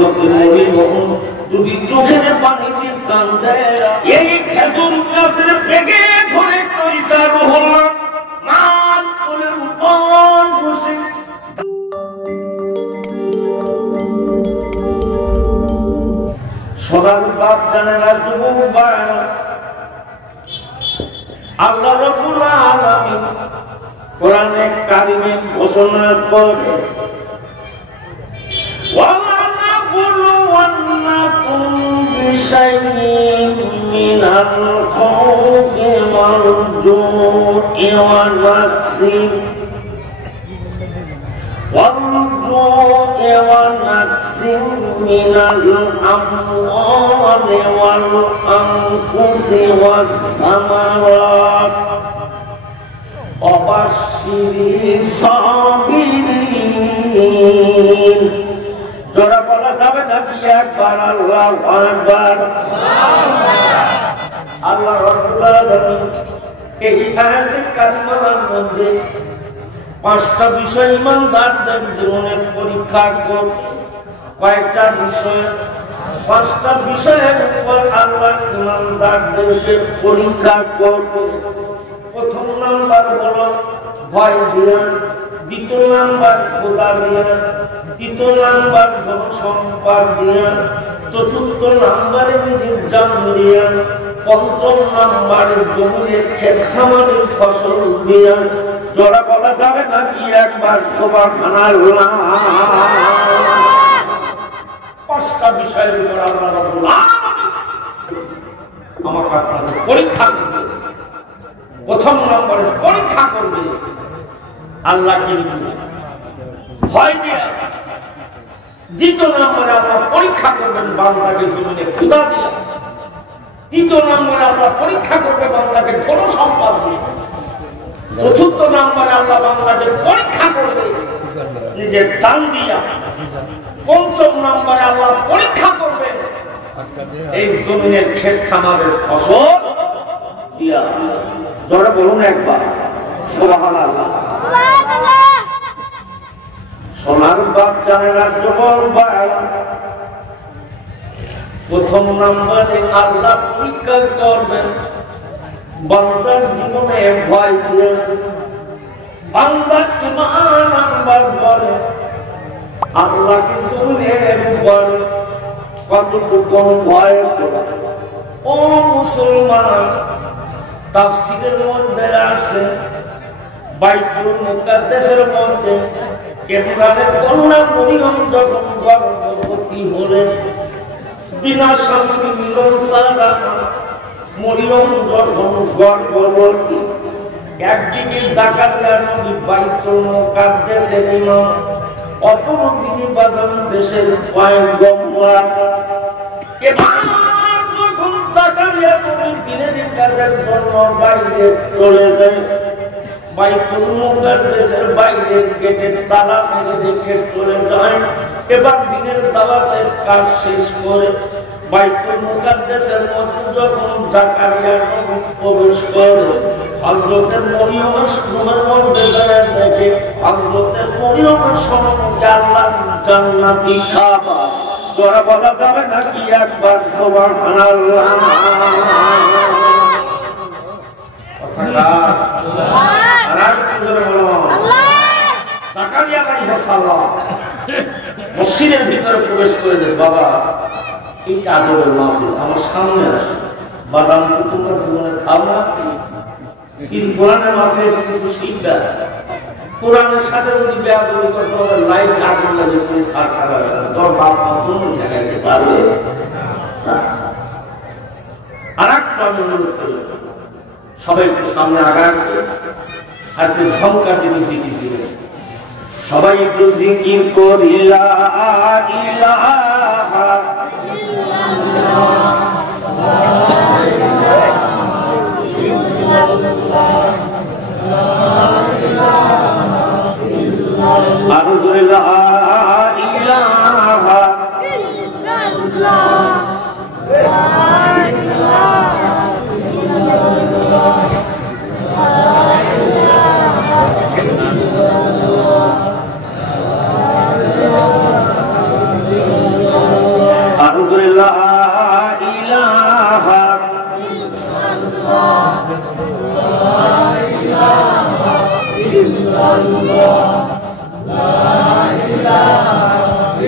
জগতে নবী মোহাম্মদ যদি চোখের পানি দিয়ে কান্দে এই খেজুর গাছের বেগে ধরে কইসা রুহুল্লাহ মান কোলের উপর বসে সবার বাপ জানেন আর যুবক ভাই আল্লাহ রাব্বুল আলামিন কোরআনে কারিমে ঘোষণা করে ওয়ালা নাবলুওয়ান্নাকুম বিশাইইন মিনাল খাউফি ওয়াল জু'i ওয়াল নাকসিন ونقص من الأموال والأنفس والثمرات وبشر الصابرين জোরে বলা যাবে নাকি একবার আল্লাহু আকবার আল্লাহ রাব্বুল আলামিন এই আয়াতে কারিমার মধ্যে পাঁচটা বিষয় ইমানদারদের জীবনের পরীক্ষা করবে কয়েকটা বিষয় পাঁচটা বিষয়ের উপর আল্লাহ ইমানদারদেরকে পরীক্ষা করবে প্রথম নাম্বার হলো ভয় দিয়ে দ্বিতীয় নাম্বার খোদা দিয়ে তৃতীয় নাম্বার ধন সম্পদ দিয়ে চতুর্থ নাম্বারে নিজের জান দিয়ে পঞ্চম নাম্বারে জমির ক্ষেত খামারের ফসল দিয়ে জোড়া বলা যাবে নাকি একবার সুবহানাল্লাহ পাঁচটা বিষয়ের উপর আল্লাহ রাব্বুল আলামিন আমাকে আপনাদের পরীক্ষা করবে প্রথম নম্বরে পরীক্ষা করবে আল্লাহ কিন্তু ভয় দিয়ে দ্বিতীয় নম্বরে আল্লাহ পরীক্ষা করবেন বান্দাকে জমিনে ক্ষুধা দিয়ে তৃতীয় নম্বরে আল্লাহ পরীক্ষা করবে বান্দাকে ধন সম্পদ দিয়ে চতুর্থ নম্বরে আল্লাহ বান্দাকে পরীক্ষা করবে নিজের দান দিয়া পঞ্চম নম্বরে আল্লাহ পরীক্ষা করবে এই জমিনের ক্ষেত খামারের ফসল দিয়া জোরে বলুন একবার সুবহানাল্লাহ সোনার বাপ জানে না যুবক ভাই প্রথম নম্বরে আল্লাহ পরীক্ষা করবেন বান্দার জীবনে ভয় দিয়ে বান্দা ঈমান আনবার পরে আল্লাহকে শুনের পরে কতটুকু ভয় করে ও মুসলমান তাফসীরের মধ্যে আসে বাইতুল মুকাদ্দাসের মধ্যে ইমরানের কন্যা মরিয়ম যখন গর্ভবতী হলেন বিনা স্বামী মিলন ছাড়া মরিয়ম যখন গর্ভবতী একদিকে জাকারিয়া নবী বাইতুল মুকাদ্দাসে ইমাম অপরদিকে বাজান দেশের পয়গম্বর এবার যখন জাকারিয়া নবী দিনের কাজের জন্য বাইরে চলে যায় বাইতুল মুকাদ্দাসের বাইরে গেটের তালা মেরে রেখে চলে যায় এবার দিনের দাওয়াতের কাজ শেষ করে বাইতুল মুকাদ্দাসের মধ্যে যখন জাকারিয়া নবী প্রবেশ করে হযরত মরিয়ম রুমের মধ্যে দাঁড়িয়ে দেখে হযরত মরিয়মের সম্মুখে আল্লাহ জান্নাতি খাবার জোরে বলা যাবে নাকি একবার সুবহানাল্লাহ জাকারিয়া আলাইহিস সালাম মসজিদের ভিতরে প্রবেশ করে দেয় বাবা এই আদরের মাহফিল আমার সামনে আসে বাদাম তো তোমরা জীবনে খাও না কিছু কোরআনের মাহফিলে এসে কিছু শিখবে কোরআনের সাথে যদি বেয়াদবি করতে হবে লাইফ আগুন লাগে পুলিশ সার খাবে তোর বাপ মা দুটো ঠেকাইতে পারবে আর একটা আমি অনুরোধ করি সবাই একটু সামনে আগাতে আর একটু ঝমকা দিতে জিকির দিবে সবাই একটু জিকির করি লা ইলাহা লা ইলাহা ইল্লাল্লাহ লা ইলাহা ইল্লাল্লাহ লা ইলাহা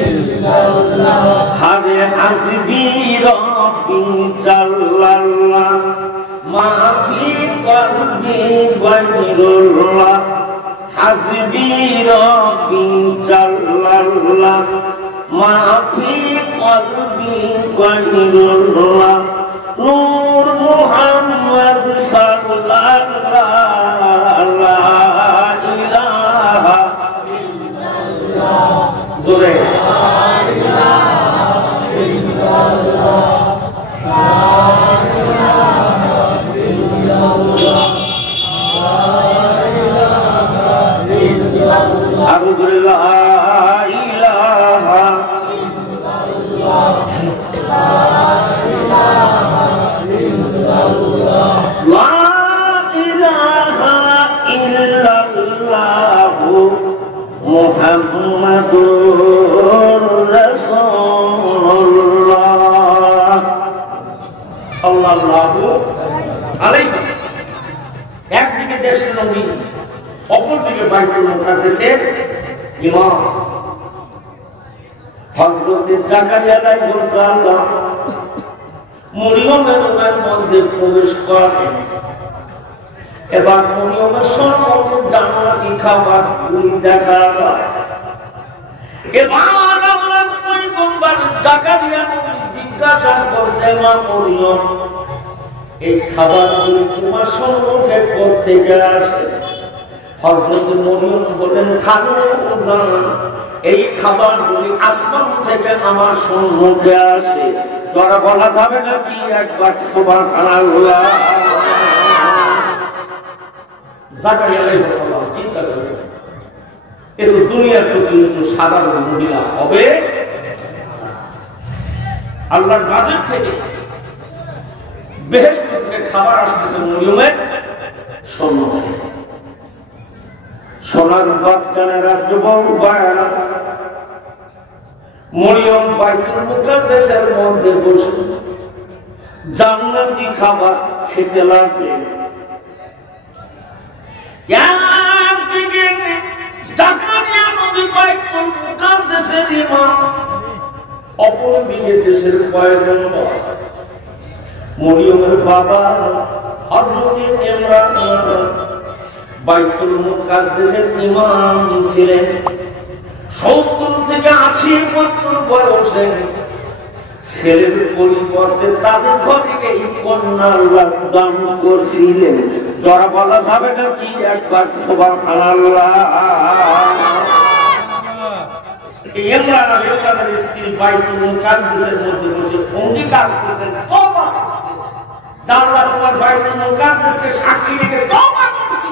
ইল্লাল্লাহ হারে হাসবি রব্বি জাল্লাল্লাহ মা ফি কলবি গায়রুল্লাহ হাসবি রব্বি জাল্লাল্লাহ মা ফি কলবি গায়রুল্লাহ নূর মুহাম্মদ সাল্লাল্লাহু লা ইলাহা ইল্লাল্লাহ জোরে লা ইলাহা ইল্লাল্লাহ লা ইলাহা ইল্লাল্লাহ লা ইলাহা ইল্লাল্লাহ আরজু লা ইলাহা ইল্লাল্লাহ লা ইলাহা ইল্লাল্লাহ লা ইলাহা ইল্লাল্লাহ মুহাম্মাদুর রাসূলুল্লাহ সাল্লাল্লাহু আলাইহি ওয়াসাল্লাম। একদিকে দেশের নবী, অপরদিকে বাইতুল মুকাদ্দাসের ইমাম হযরত জাকারিয়া আলাইহিস সালাম মরিয়মের মধ্যে প্রবেশ করেন। এবার মরিয়মের সম্পর্কে জান্নাতি খাবার দেখা যায়। এবার আল্লাহর পয়গম্বর জাকারিয়া নবী জিজ্ঞাসা করছে, মা মরিয়ম, এই খাবারগুলি তোমার সম্পর্কে করতে আসে? হযরত মরিয়ম বলেন, খানো জান, এই খাবারগুলি আসমান থেকে আমার সম্মুখে আসে। যারা বলা যাবে নাকি একবার সুবহানাল্লাহ। জাকারিয়া আলাইহিস সালাম চিন্তা করেন, এ তো দুনিয়ার তো কিন্তু সাধারণ মহিলা হবে। আল্লাহর বাজেট থেকে বেহেশত থেকে খাবার আসতেছে মরিয়মের সম্মুখে। সোনার বাচ্চারা যুবক ভাইরা মরিয়ম বাইতুল মুকাদ্দাসের মধ্যে বসে জান্নাতি খাবার খেতে লাগলেন। একদিকে জাকারিয়া নবী বাইতুল মুকাদ্দাসের ইমাম, অপরদিকে দেশের পয়গম্বর মরিয়মের বাবা হযরত ইমরান বাইতুল মুকাদ্দাসের ইমাম ছিলেন। 70 থেকে 80 বছর বয়সে ছেলের পরিবর্তে তাদের ঘরে এই কন্যা আল্লাহ দান করছিলেন। যারা বলা যাবে নাকি একবার সুবহানাল্লাহ। ইমরান আলাইহিস স্ত্রী বাইতুল মুকাদ্দাসের মধ্যে বসে অঙ্গীকার করেছেন, তওবা আল্লাহ তোমার বাইতুল মুকাদ্দাসকে সাক্ষী রেখে তওবা করছি,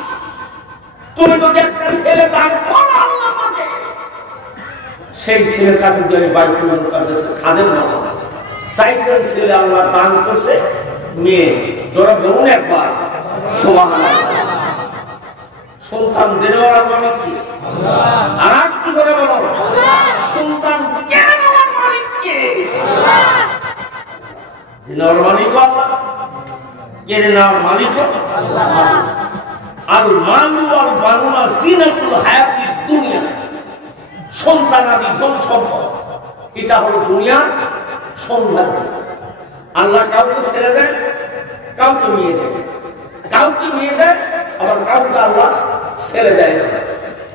তুমি যদি একটা ছেলে দান করো আল্লাহ আমাকে, সেই ছেলেটাকে যদি বাইতুল মুকাদ্দাসের খাদেম বানাবো। চাইছেন ছেলে, আল্লাহ দান করছে মেয়ে। যারা বলুন একবার সুবহানাল্লাহ। সন্তান দেওয়ার মালিক কি? আল্লাহ। আর একটু জোরে বলো, সন্তান কেড়ে নেওয়ার মালিক কে? আল্লাহ। দেওয়ার মালিক আল্লাহ, কেড়ে নেওয়ার মালিক আল্লাহ। আল মালু ওয়াল বানুনা জিনাতুল হায়াতিদ দুনিয়া। সন্তানাদি ধন সম্পদ, এটা হলো দুনিয়ার সৌন্দর্য। আল্লাহ কাউকে ছেড়ে দেয়, কাউকে মেয়ে দেয়, কাউকে মেয়ে দেয়, আবার কাউকে আল্লাহ ছেড়ে দেয়।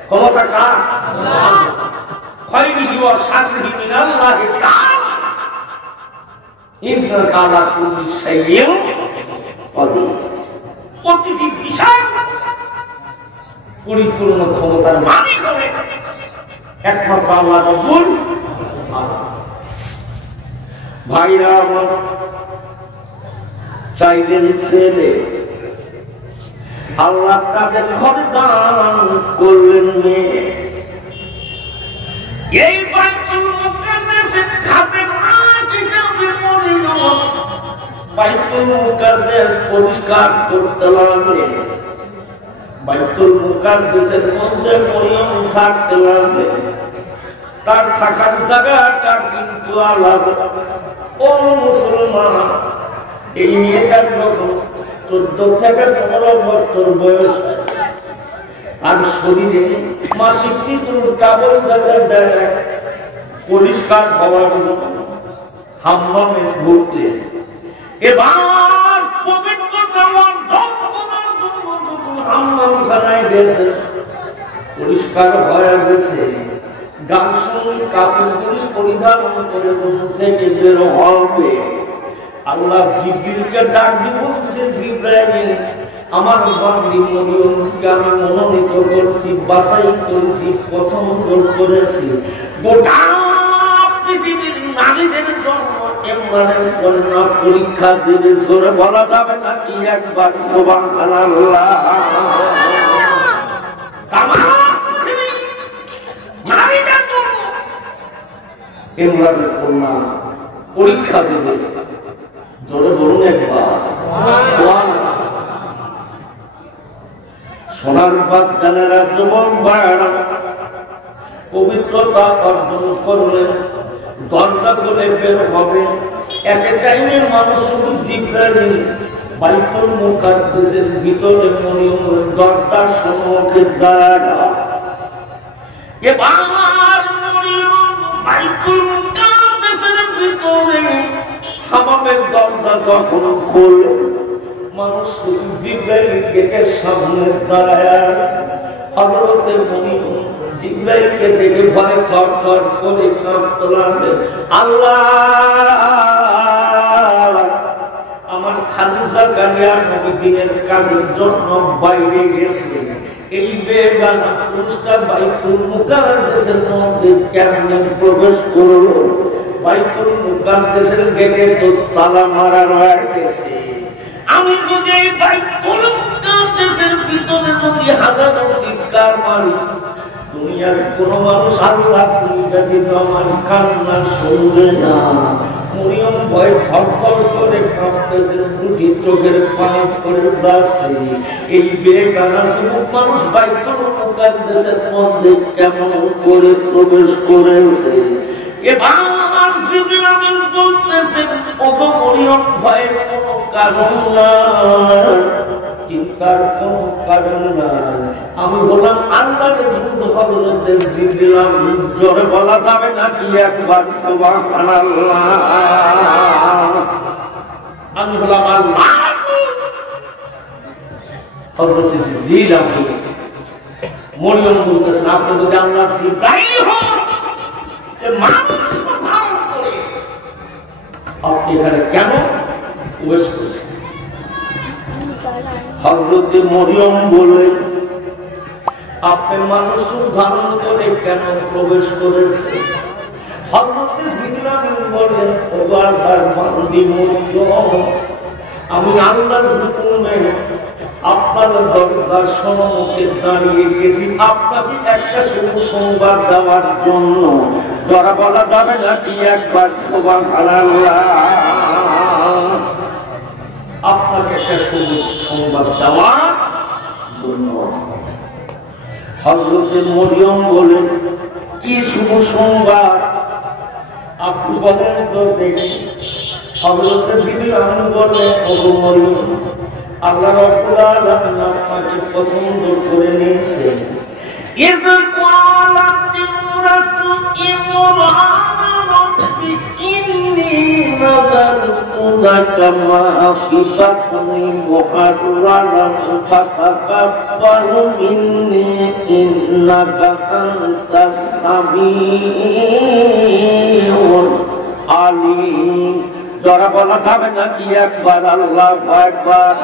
ক্ষমতা কার? আল্লাহ। খায়রিহি ওয়া শাররিহি মিনাল্লাহি তাআলা। ইন্নাকা আলা কুল্লি শাইইন কাদির। প্রতিটি বিষয় পরিপূর্ণ ক্ষমতার মালিক হবে একমাত্র আল্লাহ রব্বুল আলামিন। ভাইরা আমার, চাইলেন ছেলে, আল্লাহ তাদের ঘরে দান করলেন মেয়ে। এই বাইতুল মুকাদ্দাসের খাদেম হিসেবে মরিয়ম বাইতুল মুকাদ্দাস পরিষ্কার করতে লাগলেন। বাইতুল মুকাদ্দাসের মধ্যে মরিয়ম থাকতে লাগলেন। তার থাকার জায়গাটা কিন্তু আলাদা। ও মুসলমান, এই মেয়েটার যখন 14 থেকে 15 বছর বয়স, আর শরীরে মাসিক ডাবল দেখা দেয় পরিষ্কার হওয়ার জন্য হাম্মামে ঢুকতে, এবার পবিত্র হাম্মামখানায় গেছে, পরিষ্কার হয়ে গেছে, গান শুনে কাপড়গুলি পরিধান করে রুম থেকে বের হবে। আল্লাহ জিবরিলকে ডাক দিয়ে বলছে, জিবরাইল, আমার বান্দি মরিয়মকে আমি মনোনীত করছি, বাছাই করেছি, পছন্দ করেছি, গোটা পৃথিবীর নারীদের জন্য ইমরানের কন্যা পরীক্ষা দেবে। জোরে বলা যাবে নাকি একবার সুবহানাল্লাহ? নারীদের জন্য ইমরানের কন্যা পরীক্ষা দেবে। জোরে বলুন একবার সুবহানাল্লাহ। সোনার বাচ্চারা যুবক ভাইরা পবিত্রতা অর্জন করলেন, দরজা খুলে বের হবে। এক টাইমে মানুষ শুধু জিবরাইল বাইতুল মুকাদ্দাসের ভিতরে মরিয়মের দরজার সম্মুখে দাঁড়া। এবার মরিয়ম বাইতুল মুকাদ্দাসের ভিতরে হামামের দরজা যখন খোলে, মানুষ শুধু জিবরাইল গেটের সামনে দাঁড়ায় আছে। হযরতে মরিয়ম জিবরাইলকে দেখে ভয়ে থরথর করে কাঁপতে লাগলেন। আল্লাহ, আমার খাদিজা কালিয়া নবী দিনের কাজের জন্য বাইরে গেছে, এই বেগানা পুরুষটা বাইতুল মুকাদ্দাসের মধ্যে কেমনে প্রবেশ করলো? বাইতুল মুকাদ্দাসের গেটে তো তালা মারা রয়ে গেছে। আমি যদি এই বাইতুল মুকাদ্দাসের ভিতরে যদি হাজারো চিৎকার মারি, দুনিয়ার কোন মানুষ আল্লাহ তুমি যদি আমার কান্না শুনবে না। মরিয়ম ভয় থরথর করে কাঁপতেছে, দুটি চোখের পানি পড়ে যাচ্ছে। এই বেগানা যুবক মানুষ বাইতুল মুকাদ্দাসের মধ্যে কেমন করে প্রবেশ করেছে? এবার জিবরিল আমিন বলতেছেন, ওগো মরিয়ম, ভয়ের কোনো কারণ নাই, চিন্তার কোনো কারণ নাই। আমি বললাম আল্লাহর দূত হযরতে জিবরিল আমিন। জোরে বলা যাবে নাকি একবার সুবহানাল্লাহ? আমি বললাম আল্লাহ হযরতে জিবরিল আমিন। মরিয়ম বলতেছেন, আপনি যদি আল্লাহর জিবরাইল হন, মানুষ ধারণ করে আপনি এখানে কেন প্রবেশ করছেন? হযরতে মরিয়ম বলে, আপনি মানুষ ধারণ করে কেন প্রবেশ করেছেন? হযরতে জিবরিল আমিন বলেন, ও আল্লাহর বান্দি মরিয়ম, আমি আল্লাহর হুকুমে আপনার দরজার সম্মুখে দাঁড়িয়ে গেছি আপনাকে একটা শুভ সংবাদ দেওয়ার জন্য। যারা বলা যাবে নাকি একবার সুবহানাল্লাহ? আপনাকে একটা শুভ সংবাদ দেওয়ার জন্য। হযরতে মরিয়ম বলেন, কি শুভ সংবাদ আপনি বলেন তো দেখি। হযরতে জিবরিল আমিন বলেন, ওগো মরিয়ম, আল্লাহ রাব্বুল আলামিন আপনাকে পছন্দ করে নিয়েছেন। ইয ক্বালাত ইমরাতু ইমরান রাব্বি ইন্নী নাযারতু লাকা মা ফি বাতনি মুহাররারান ফাতাকাব্বাল মিন্নী ইন্নাকা আনতাস সামিউল আলিম। যারা বলা যাবে নাকি একবার আল্লাহু আকবার?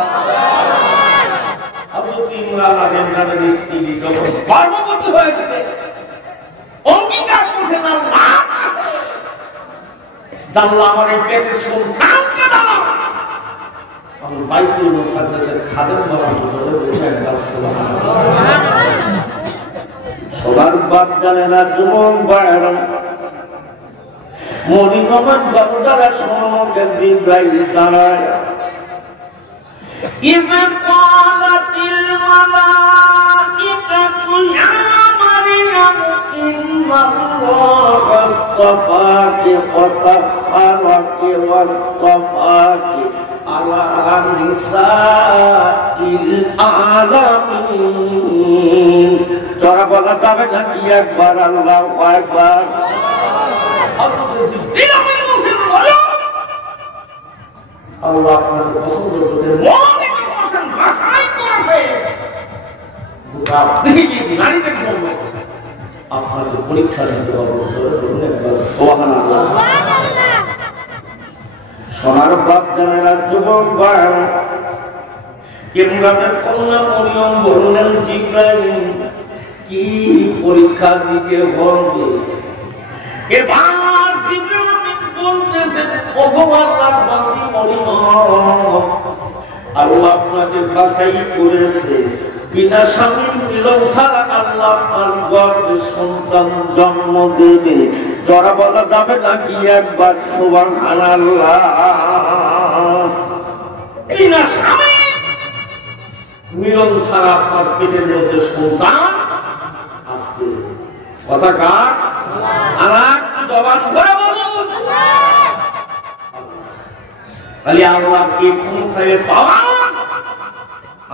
হযরত ইমরান আলাইহিস স্ত্রী যখন গর্ভবতী হয়েছিলেন, অঙ্গীকার করেছেন আল্লাহ কাছে, আল্লাহ আমার এই পেটের সন্তানকে দাও, আমি বাইতুল মুকাদ্দাসের খাদেম বানাবো। সুবহানাল্লাহ। সবার বাপ জানে না, যুবক ভাইরা, মরিয়মের দরজার সম্মুখে জিবরাইল দাঁড়ায়। ইয ক্বালাতিল মালাইকাতু ইয়া মারইয়াম مريم إن الله اصطفاك وطهرك واصطفاك على نساء العالمين যারা বলা যাবে নাকি একবার আল্লাহু আকবার আল্লাহ আপনাকে পছন্দ করতে মুমিন করেছেন বাছাই করেছে গোটা পৃথিবীর নারীদের জন্য আপনাকে পরীক্ষা দিতে হবে একবার সুবহানাল্লাহ সোনার বাপ জানেরা যুবক ভাই ইমরানের কন্যা মরিয়ম বললেন জিবরাইল কি পরীক্ষা দিতে হবে এবার জিবরাইল বলতেছেন ওগো আল্লাহর বান্দি মরিয়ম আল্লাহ আপনাকে বাছাই করেছে বিনা স্বামী মিলন ছাড়া আল্লাহ আপনার গর্ভে সন্তান জন্ম দেবে যারা বলা যাবে নাকি একবার সুবহানাল্লাহ বিনা স্বামী মিলন ছাড়া আপনার পেটের মধ্যে সন্তান আসবে কথা কার আর জবান ধরে বলুন খালি আল্লাহ কি ক্ষমতায় পাওয়া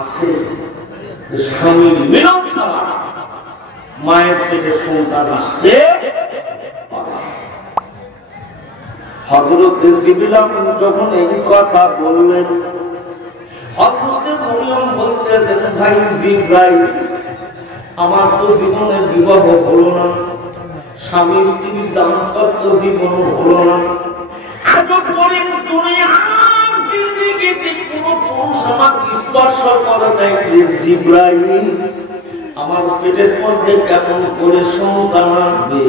আছে স্বামী মিলন ছাড়া মায়ের পেটে সন্তান আসতে হযরত জিবরিল যখন এই কথা বললেন হযরত মরিয়ম বলতেছেন ভাই জিবরাইল আমার তো জীবনে বিবাহ হলো না স্বামী স্ত্রীর দাম্পত্য জীবন হলো না আজ পর্যন্ত দুনিয়ার জিন্দেগিতে কোনো পুরুষ আমাকে স্পর্শ করে নাই জিবরাইল আমার পেটের মধ্যে কেমন করে সন্তান আসবে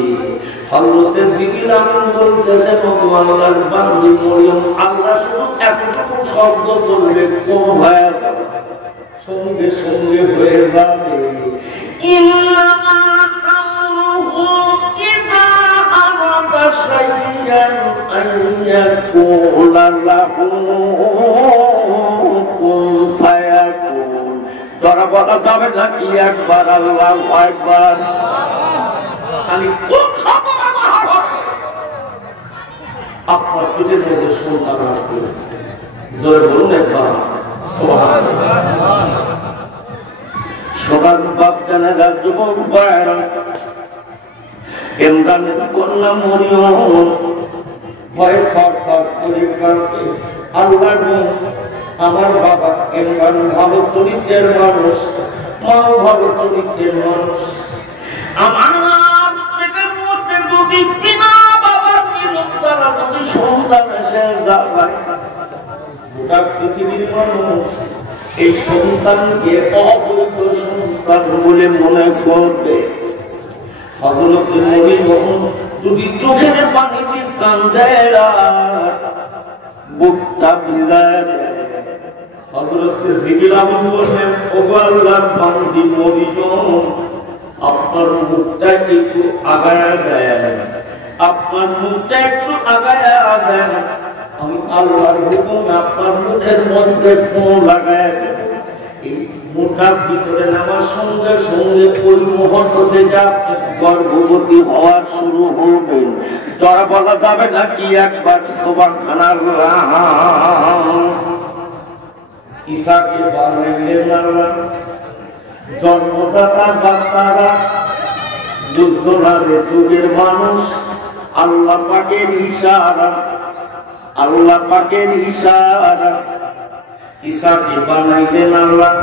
হযরত জিবরিল বলতেছে ভগবানের বান্দি মরিয়ম আল্লাহ শুধু এতটুকু শব্দ বলবে কোন ভয় সঙ্গে সঙ্গে হয়ে যাবে ইন্নামা আমরুহু ইযা আরাদা শাইআন আন ইয়াকুলা লাহু কুন ফায়াকুন যারা বলা যাবে নাকি একবার আল্লাহু আকবার খালি কোন শব্দ ব্যবহার হবে আপনার পেটের মধ্যে সন্তান আসবে জোরে বলুন একবার সুবহানাল্লাহ সবার বাপ জানেরা যুবক ভাইরা ইমরানের কন্যা মরিয়ম ভয়ে থরথর করে কাঁপে আল্লাহ আমার বাবা ইমরান ভালো চরিত্রের মানুষ মাও ভালো চরিত্রের মানুষ আমার পেটের মধ্যে যদি বিনা বাবার মিলন ছাড়া যদি সন্তান এসে যায় গোটা পৃথিবীর মানুষ এই সন্তানকে অবৈধ সন্তান বলে মনে করবে হযরত মরিয়ম যদি চোখের পানি দিয়ে কান্দে বুকটা ভিজায় হযরত জিবরিল বলেন ওগো আল্লাহর বান্দি মরিয়ম আপনার মুখটা একটু আগায়া দেন আপনার মুখটা একটু আগায়া দেন আমি আল্লাহর হুকুমে আপনার মুখের মধ্যে ফোন লাগায় এই মুখার ভিতরে নামার সঙ্গে সঙ্গে ওই মুহূর্ত থেকে আপনি গর্ভবতী হওয়া শুরু হবেন যারা বলা যাবে নাকি একবার সুবহানাল্লাহ ঈসাকে বানাইলেন আল্লাহ জন্মদাতা বাচ্চারা বুঝতো না যে যুগের মানুষ আল্লাহ পাকের ইশারা আল্লাহ পাকের ইশারা ঈসাকে বানাইলেন আল্লাহ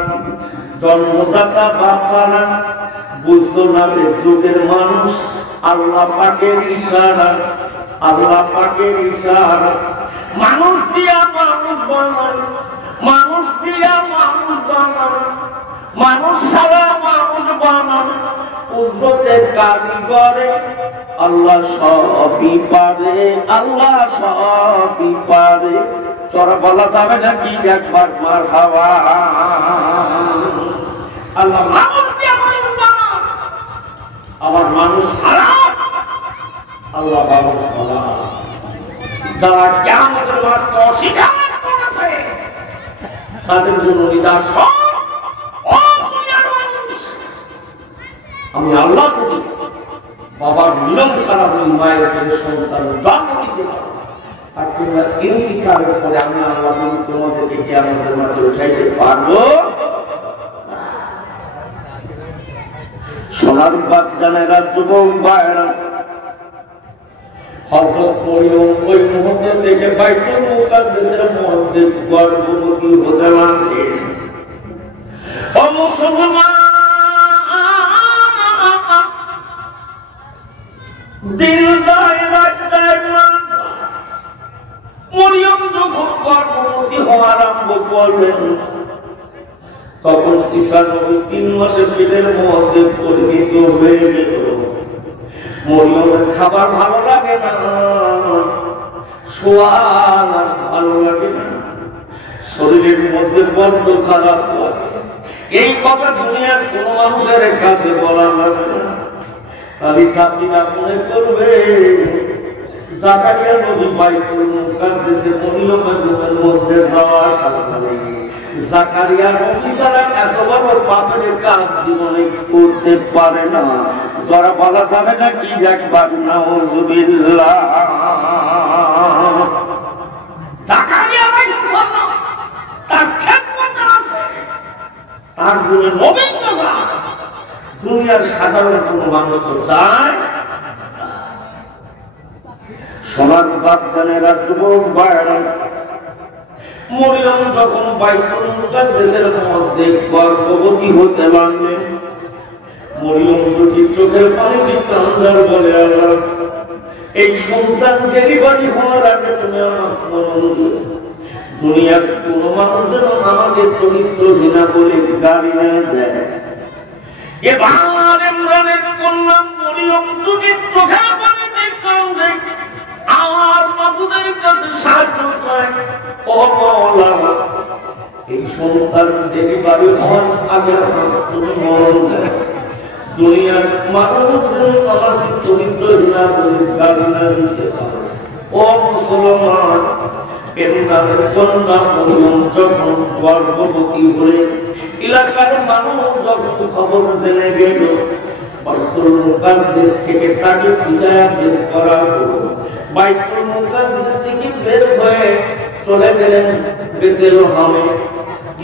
জন্মদাতা বাচ্চারা বুঝতো না যে যুগের মানুষ আল্লাহ পাকের ইশারা আল্লাহ পাকের ইশারা মানুষ দিয়া মানুষ বানায় মানুষ দিয়া মানুষ বানায় মানুষ ছাড়া মানুষ বানায় কুদরতের কারিগরে আল্লাহ সবই পারে আল্লাহ সবই পারে তোরা বলা যাবে নাকি একবার মারহাবা আল্লাহ মানুষ দিয়া মানুষ বানায় আমার মানুষ ছাড়া আল্লাহ মানুষ বানায় যারা কিয়ামতের মাঠে অস্বীকার করেছে তাদের জন্য নিদর্শন ও দুনিয়ার মানুষ আমি আল্লাহ বাবার মিলন ছাড়া তুমি মায়ের পেটে সন্তান জন্ম দিতে পারো। আর তোমরা ইন্তিকালের পরে আমি আল্লাহ তোমাদেরকে কি আমাদের মাঝে উঠাইতে পারবো? সোনার বাচ্চানেরা, যুবক ভাইয়েরা, হযরত মরিয়ম ওই মুহূর্তে থেকে বাইতুল মুকাদ্দাসের মধ্যে গর্ভবতী হতে লাগলেন। ও মুসলমান, দিন যায় রাত যায় না, মরিয়ম যখন গর্ভবতী হওয়া আরম্ভ করলেন তখন ঈসা নবী 3 মাসের পেটের মধ্যে পরিণত হয়ে গেল। মরিয়মের খাবার ভালো লাগে না, শোয়ার ভালো লাগে না, শরীরের মধ্যে বড্ড খারাপ লাগে। এই কথা দুনিয়ার কোন মানুষের কাছে বলা লাগে না। তাহলে চাকরিরা মনে করবে জাকারিয়া নবী বাইতুল মুকাদ্দাসে মরিয়মের মধ্যে যাওয়া সাথে জাকারিয়া নবী ছাড়া এত বড় পাপের কাজ জীবনে করতে পারে না। যারা বলা যাবে না কি একবার নাউজুবিল্লাহ। জাকারিয়া আলাইহিস সালাম তার খেদমতে আছে, তার গুণে নবী তো যায়, দুনিয়ার সাধারণ কোন মানুষ তো যায়। সোনার বাচ্চানেরা, যুবক ভাইয়েরা, মরিয়ম যখন বাইতুল মুকাদ্দাসের মধ্যে গর্ভবতী হতে লাগলেন, মরিয়ম দুটি চোখের পানি দিয়ে কান্দার বলে, আল্লাহ এই সন্তান ডেলিভারি হওয়ার আগে তুমি আমাকে দুনিয়ার কোন মানুষ যেন আমাকে চরিত্রহীনা বলে গালি না দেয়। এবার ইমরানের কন্যা মরিয়ম দুটি চোখের পানি দিয়ে কান্দে আর মাবুদের কাছে সাহায্য চায়। ও মাওলানা, এই সন্তান ডেলিভারি হওয়ার আগে তুমি মরণ দেয়, দুনিয়ার মানুষ আমাকে চরিত্রহীনা বলে গালি না দিতে পারে। ও মুসলমান, ইমরানের কন্যা মরিয়ম যখন গর্ভবতী হয়ে এলাকার মানুষ যখন খবর জেনে গেল, বাইতুল মুকাদ্দাস থেকে তাকে পিটায়া বের করা হলো। বাইতুল মুকাদ্দাস থেকে বের হয়ে চলে গেলেন বেতলেহমে,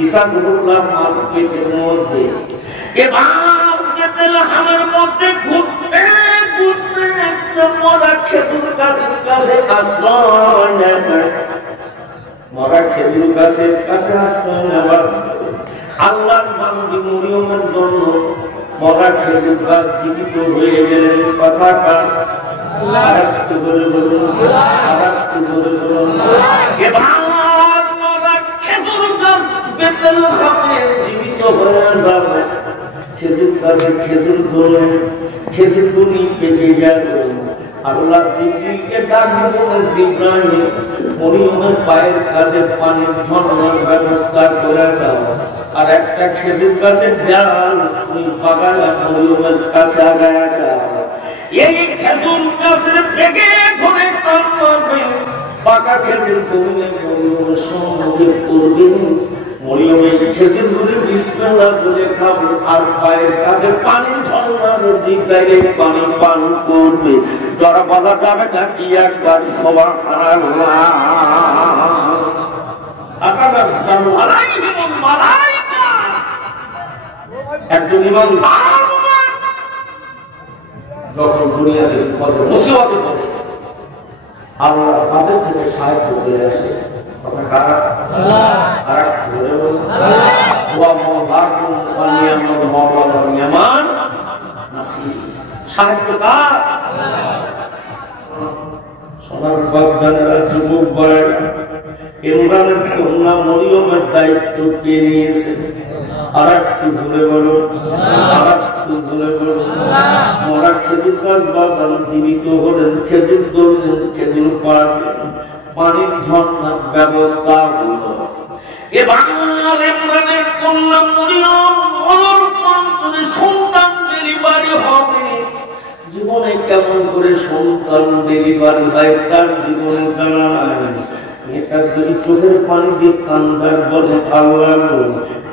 ঈসা নবীর মার্কেটের মধ্যে। এবার বেতলেহমের মধ্যে ঘুরতে ঘুরতে একটা মরা খেজুর গাছের কাছে আসলেন। মরা খেজুর গাছের কাছে আসলেন, আবার আল্লাহর বান্দি মরিয়মের জন্য মরা খেজুর গাছ জীবিত হয়ে গেলেন। কথা কার? আরেকটু জোরে বলুন, আরেকটু জোরে বলুন। এবার মরা খেজুর গাছ বেতলেহমে জীবিত হয়ে যাবে। খেজুর গাছে খেজুর ধরে খেজুর গুলি পেকে গেল। আল্লাহ জিবরিলকে ডাক দিলেন, জিবরাইল মরিয়মের পায়ের কাছে পানির ঝর্ণার ব্যবস্থা করে দাও, আর একটা খেজুর গাছের ডাল তুমি বাগানে মরিয়মের কাছে আগায়া দাও। এই খেজুর গাছের পেকে ধরে টানবে, পাকা খেজুর জমিনে মরিয়মের সম্মুখে পড়বে। মরিয়মের খেজুর গুলি বিসমিল্লাহ বলে খাবে, আর পায়ের কাছে পানি ঝর্ণার জিব্রাইল পানি পান করবে। যারা বলা যাবে না কি একবার সুবহানাল্লাহ। আকাবারু আলাইহিম মালাইকা, একজন ইমানদার যখন দুনিয়াতে কত মুসিবতে পড়ে আল্লাহর কাছে থেকে সাহায্য চলে আসে। কথা কার? আল্লাহ। আর জোরে বলুন, আল্লাহ। ওয়া মাওলাকুম ওয়া নি'মাল মাওলা ওয়া নি'মান নাসির। সাহায্য কার? আল্লাহ। সোনার বাচ্চারা, যুবক ভাইরা, ইমরানের কন্যা মরিয়মের দায়িত্ব কে নিয়েছে? আর একটু জোরে বলুন, আর একটু জোরে বলুন। মরা খেজুর গাছ বাগান জীবিত হলেন, খেজুর ধরলেন, খেজুর পাড়লেন, পানির ঝর্ণার ব্যবস্থা হলো। এবার ইমরানের কন্যা মরিয়ম সন্তান ডেলিভারি হবে। জীবনে কেমন করে সন্তান ডেলিভারি হয় তার জীবনে জানা নাই। এটা যদি চোখের পানি দিয়ে কান্দার বলে আল্লাহ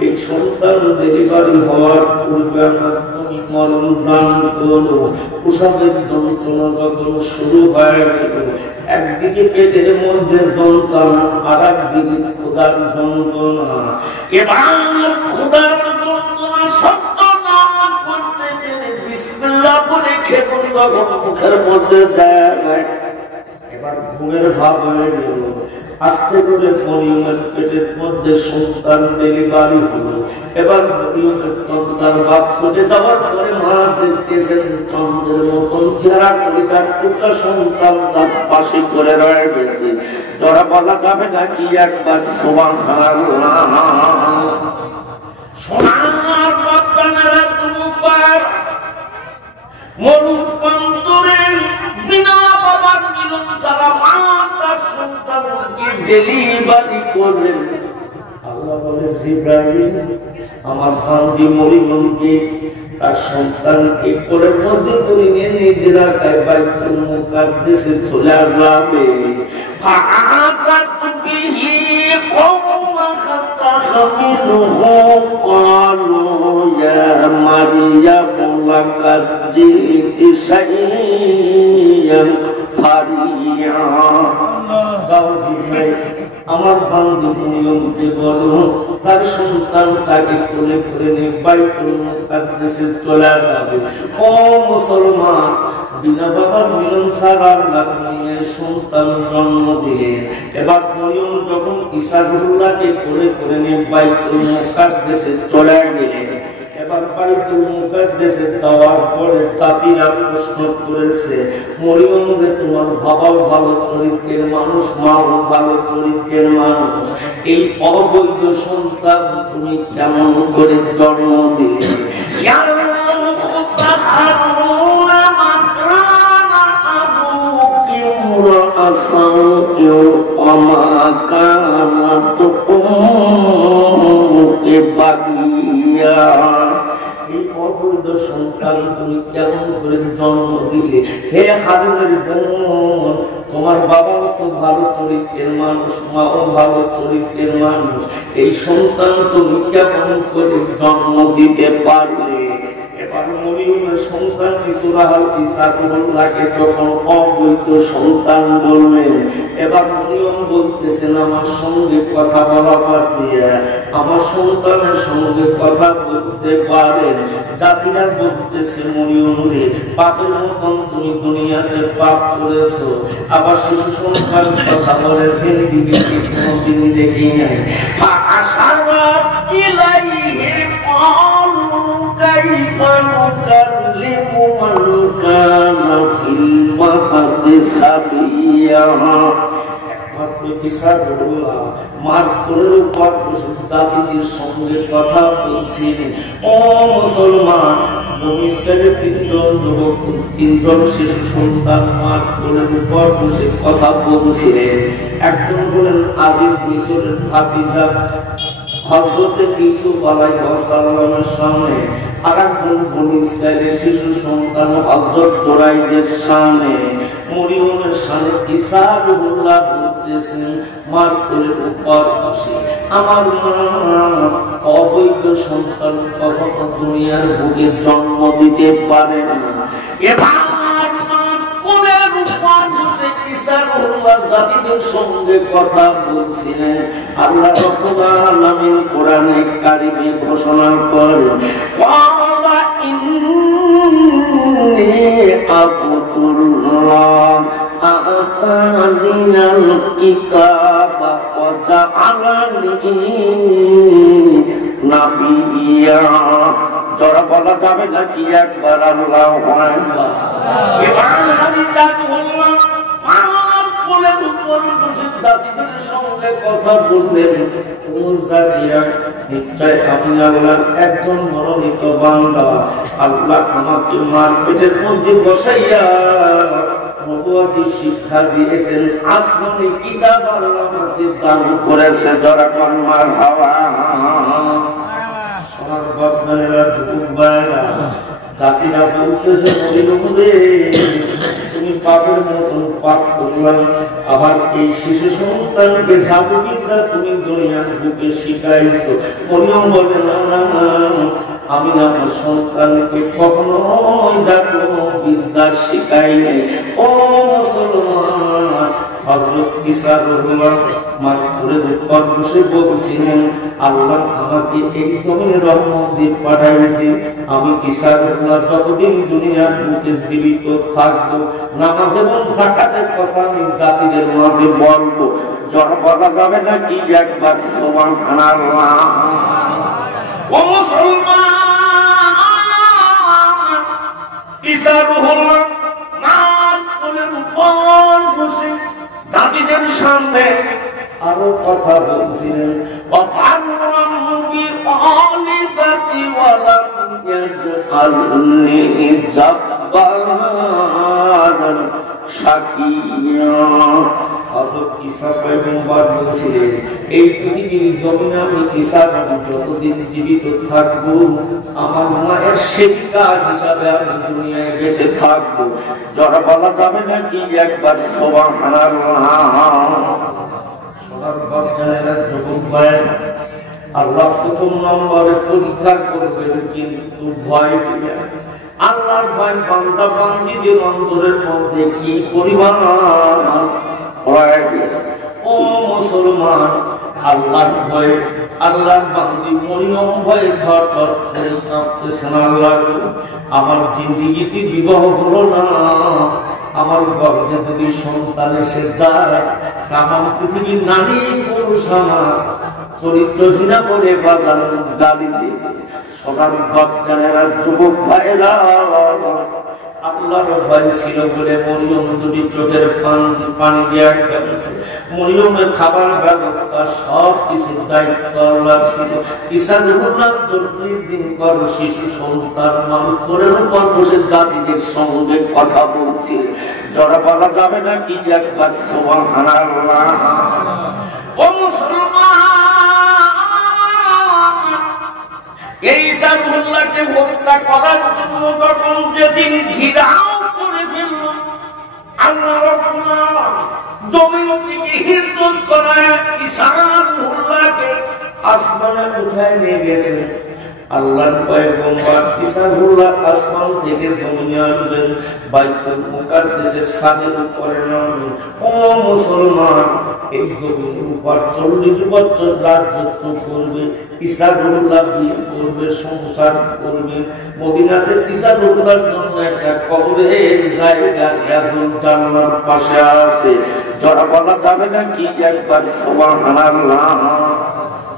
এই সন্তান ডেলিভারি হওয়ার পূর্বে তুমি মরণ দান করো। প্রসবের যন্ত্রণা যখন শুরু হয়ে গেল, একদিকে পেটের মধ্যে যন্ত্রণা, আর একদিকে ক্ষুধার যন্ত্রণা। এবার ক্ষুধার যন্ত্রণা সত্য না করতে পেরে বিসমিল্লাহ বলে খেতুন যখন মুখের মধ্যে দেয়, এবার ঘুমের ভাব হয়ে গেল। আস্তে করে মরিয়মের পেটের মধ্যে সন্তান ডেলিভারি হলো। এবার মরিয়মের সন্তান বাপ ছুটে যাওয়ার পরে মা দেখতেছেন চন্দ্রের মতন চেহারা করে তার টুকরা সন্তান তার পাশে করে রয়ে গেছে। যারা বলা যাবে নাকি একবার সুবহানাল্লাহ। সোনার বাচ্চারা তোমার মরুর প্রান্তরে বিনা বাবার মিলন ছাড়া মা তার সন্তানকে ডেলিভারি করলেন। আল্লাহ বলে জিবরাইল আমার বান্দি মরিয়মকে তার সন্তানকে কোলের মধ্যে করে নিয়ে নিজেরা বাইতুল মুকাদ্দাসে চলে আসবে। ফাআকাত বিহি কওমাকা তাহমিলুহু ক্বালু ইয়া মারইয়াম লাকাদ জিতি শাইয়্যান ফারিয়া। আমার বান্দি মরিয়মকে বলো তার সন্তান তাকে কোলে করে নিয়ে বাইতুল মুকাদ্দাসে চলে যাবে। ও মুসলমান, বিনা বাবার মিলন ছাড়া নিয়ে সন্তান জন্ম দিলেন। এবার মরিয়ম যখন ঈসা রুহুল্লাহকে কোলে করে নিয়ে বাইতুল মুকাদ্দাসে চলে গেলেন, এবার বাইতুল মুকাদ্দাসে যাওয়ার পরে জাতিরা প্রশ্ন করেছে, মরিয়ম রে তোমার বাবাও ভালো চরিত্রের মানুষ, মাও ভালো চরিত্রের মানুষ, এই অবৈধ সন্তান তুমি কেমন করে জন্ম দিলে? এই অবৈধ সন্তান তুমি কেমন করে জন্ম দিলে? হে হারুনের বোন, তোমার বাবাও তো ভালো চরিত্রের মানুষ, মাও ভালো চরিত্রের মানুষ, এই সন্তান তুমি কেমন করে জন্ম দিতে পারলে? এবার মরিয়মের সন্তান ইসরাহাল ঈসা রুহুল্লাহকে যখন অবৈধ সন্তান বললেন, এবার মরিয়ম বলতেছেন আমার সঙ্গে কথা বলা বাদ দিয়ে আমার সন্তানের সঙ্গে কথা বলতে পারেন। জাতিরা বলতেছে মরিয়ম রে পাপের মতন তুমি দুনিয়াতে পাপ করেছো, আবার শিশু সন্তান কথা বলে জিন্দিগিতে কোনোদিন দেখি নাই। ফাআশারাত ইলাইহি ক্বালু কাইফা নুকাল্লিমু মান কানা ফিল মাহদি সাবিয়্যা। মার কোলের উপর বসে জাতিদের সঙ্গে কথা বলছিলেন। ও মুসলমান, বনী ইসরাইলের তিনজন শিশু সন্তান মার কোলের উপর বসে কথা বলছিলেন। একজন বলেন আজিজ মিশরের ভাতিজা হযরতে ইউসুফ আলাইহিস সালামের সামনে, আর একজন বনী ইসরাইলের শিশু সন্তান হযরত জুরাইদের সামনে। মরিয়মের সামনে ঈসা রুহুল্লাহ বলতেছেন মার কোলের উপর বসে, আমার মা অবৈধ সন্তান কখনো দুনিয়ার বুকে জন্ম দিতে পারে না। এবার কোলের উপর বসে ঈসা রুহুল্লাহ জাতিদের সঙ্গে কথা বলছিলেন। আল্লাহ রাব্বুল আলামিন কোরআনে কারিমে ঘোষণা করেন, ওয়া ইন্নী আবদুল্লাহ আতানিয়াল কিতাবা ওয়া জাআলানি নাবিয়্যা। যারা বলা যাবে নাকি একবার আল্লাহু আকবার? এবার আমি তাকে বললাম আমার কোলের উপর বসে জাতিদের সঙ্গে কথা বললেন, ও জাতিরা নিশ্চয় আমি আল্লাহর একজন মনোনীত বান্দা। আল্লাহ আমাকে মার পেটের মধ্যে বসাইয়া নবুয়তি শিক্ষা দিয়েছেন, আসমানি কিতাব আল্লাহ আমাকে দান করেছে। যারা কোন মারহাবা। আমার বাপদারেরা যুবক ভাইরা, জাতিরা বলতেছে তুমি পাপের মতন পাপ করলাম, আবার এই শিশু সন্তানকে জাদুবিদ্যা তুমি দুনিয়ার বুকে শিখাইছো। মরিয়ম বলে না না না, আমি আমার সন্তানকে কখনো জাদুবিদ্যা শিখাই নাই। ও মুসলমান, হযরত ঈসা রহুল্লাহ মাগফিরাতের উপর বসে বলছিলেন, আল্লাহ আমাকে এই জমিনে রহমত দিয়ে পাঠাইছে। আমি ঈসা রহুল্লাহ যতদিন দুনিয়ার বুকে জীবিত থাকবো, নামাজ এবং যাকাতের কথা আমি জাতিদের মাঝে বলবো। জ্বর বলা যাবে না কি একবার সুবহানাল্লাহ। ও মুসলমান, ঈসা রহুল্লাহ মাগফিরাতের উপর বসে জাতিদের সামনে আরো কথা বলছিলেন, এই পৃথিবীর জমিনে আমি ঈসা নবী যতদিন জীবিত থাকবো, আমার মায়ের সেবিকা হিসাবে আমি দুনিয়ায় বেঁচে থাকবো। যারা বলা যাবে না কি একবার সুবহানাল্লাহ। আল্লাহ প্রথম নম্বরে পরীক্ষা করবেন, কিন্তু ভয় দিবেন। আল্লাহর ভয় বান্দা বান্দীদের অন্তরের মধ্যে কি পরিমাণ হয়ে গেছে। ও মুসলমান, আল্লাহর ভয়ে আল্লাহর বান্দি মরিয়ম ভয়ে থর থর করে কাঁপতেছেন। আল্লাহ, আমার জিন্দেগিতে বিবাহ হলো না, আমার গর্ভে যদি সন্তান এসে যায়, তামাম পৃথিবীর নারী পুরুষ আমার চরিত্রহীনা বলে বাজার গালি দিবে। সোনার বাচ্চারা, যুবক ভাইরা, আল্লাহর ভয় ছিল বলে মরিয়ম দুটি চোখের পানি দিয়ে গেছে। মরিয়মের খাবার ব্যবস্থা সব কিছু দায়িত্ব আল্লাহর ছিল। ঈসা রহুল্লাহ 40 দিন পর শিশু সন্তান মাগফিরাতের উপর বসে জাতিদের সঙ্গে কথা বলছে। যারা বলা যাবে না কি একবার সুবহানাল্লাহ। ও মুসলমান, এই ঈসা রহুল্লাহকে হত্যা করার জন্য যখন যেদিন ঘিরাও করে ফেলল, আল্লাহ রাব্বুল আলামিন জমিন থেকে হিজরত করায় ঈসা রহুল্লাহকে আসমানে উঠায় নিয়ে গেছেন। আল্লাহর পয়গম্বর ঈসা রহুল্লাহ আসমান থেকে জমিনে আসবেন, বাইতুল মুকাদ্দাসের ছাদের উপরে নামবেন। ও মুসলমান, এই জমিনের উপর 40 বছর রাজত্ব করবে। ঈসা রহুল্লাহ বিয়ে করবে, সংসার করবে। মদিনাতে ঈসা রহুল্লাহর জন্য একটা কবরের জায়গা ইয়াজুল জান্নার পাশে আছে। যারা বলা যাবে না কি একবার সুবহানাল্লাহ।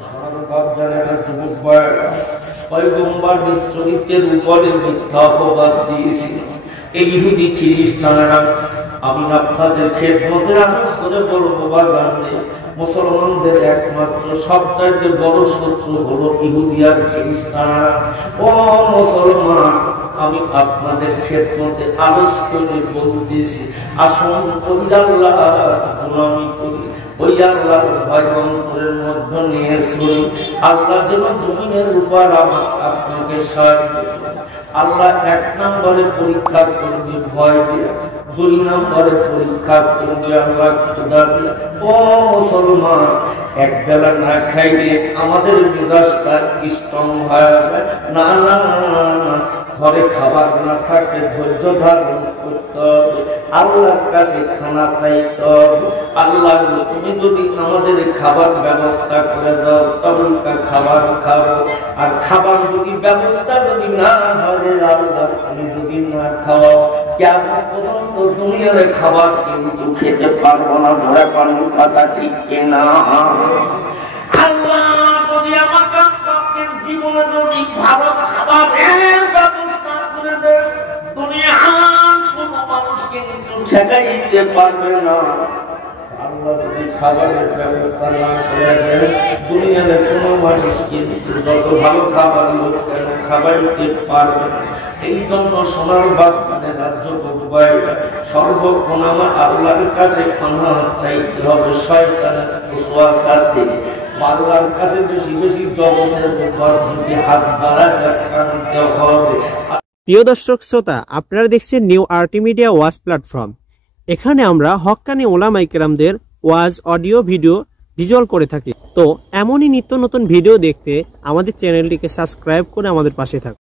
সর্ববাদ জানেনা যুবক ভাইরা, পয়গম্বরের চরিত্রের উপরে মিথ্যা অপবাদ দিয়েছিল এই ইহুদি খ্রিস্টানেরা। আমি আপনাদের খেদমতে আরজ করে বলবো, বাগানে মুসলমানদের একমাত্র সবচাইতে বড় শত্রু হলো ইহুদি আর খ্রিস্টানেরা। ও মুসলমান, আমি আপনাদের খেদমতে আরজ করে বলতেছি, আসুন ওই আল্লাহর গোলামি করি, ওই আল্লাহর ভয় অন্তরের মধ্যে নিয়ে চলি। আল্লাহ যেন জমিনের উপর আপনাকে সাহায্য করে। আল্লাহ 1 নম্বরে পরীক্ষা করবে ভয় দিয়ে, 2 নম্বরে পরীক্ষা করবে আল্লাহ ক্ষুধা দিয়ে। ও মুসলমান, এক বেলা না খাইলে আমাদের মেজাজটা স্ট্রং হয়ে যায় না। না না, ঘরে খাবার না থাকলে ধৈর্য ধারণ করতে হবে, আল্লাহর কাছে খানা চাইতে হবে। আল্লাহ, তুমি যদি আমাদের খাবার ব্যবস্থা করে দাও তবে খাবার খাবো, আর খাবার যদি ব্যবস্থা যদি না হয়, আল্লাহ তুমি যদি না খাওয়াও, কেমন পর্যন্ত দুনিয়ার খাবার কিন্তু খেতে পারবো না। ধরে পারেন কথা ঠিক কিনা? আল্লাহ যদি আমাকে জীবনে যদি ভালো খাবারের ব্যবস্থা করে দেয়, দুনিয়ার কোনো মানুষ কিন্তু ঠেকাইতে পারবে না। আল্লাহ যদি খাবারের ব্যবস্থা না করে দেয়, দুনিয়ার কোনো মানুষ কিন্তু যত ভালো খাবার লোক কেন খাবাইতে পারবে না। এই জন্য সোনার বাচ্চাদের রাজ্য সর্বক্ষণ আমার আল্লাহর কাছে ক্ষমা চাইতে হবে। শয়তানের ওয়াসওয়াসা থেকে আল্লাহর কাছে বেশি বেশি জগতের উপর হাত বাড়াতে হবে। প্রিয় দর্শক শ্রোতা, আপনারা দেখছেন নিউ আরটি মিডিয়া ওয়াজ প্ল্যাটফর্ম। এখানে আমরা হক্কানি ওলামায়ে কেরামদের ওয়াজ অডিও ভিডিও ভিজুয়াল করে থাকি। তো এমনই নিত্য নতুন ভিডিও দেখতে আমাদের চ্যানেলটিকে সাবস্ক্রাইব করে আমাদের পাশে থাকুন।